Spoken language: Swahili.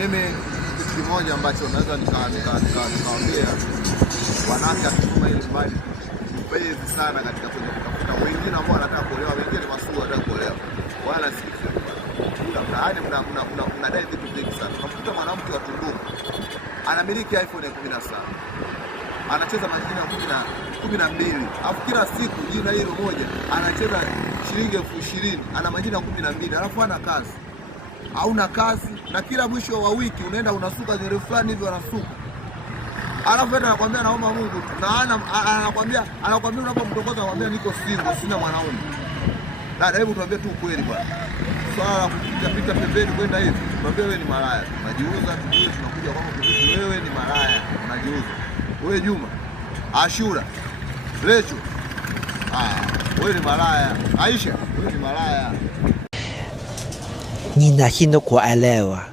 Mimi kitu kimoja ambacho naweza nikawaambia wanawake akituma ile mbali mbezi sana katika kutafuta wengine ambao wanataka kuolewa, wengine masuu wanataka kuolewa, wala si mtaani mnadai vitu vingi sana. Unakuta mwanamke wa Tunduma anamiliki iPhone ya 17, anacheza majina 12, alafu kila siku jina hilo moja anacheza shilingi 20,000, ana majina 12, alafu ana kazi. Hauna kazi, na kila mwisho wa wiki unaenda unasuka nywele fulani hivi wanasuka. Alafu enda anakuambia naomba Mungu tu. Na anakuambia unapomtongoza anakuambia niko single, sina mwanaume. Dada, hebu tuambie tu ukweli bwana. Swala kupita pembeni kwenda hivi, tuambie wewe ni malaya. Unajiuza, tunakuja kwako kuvipi wewe ni malaya, unajiuza. Wewe Juma, Ashura, Lecho. Wewe ni malaya. Aisha, wewe ni malaya. Ninashindwa kuelewa.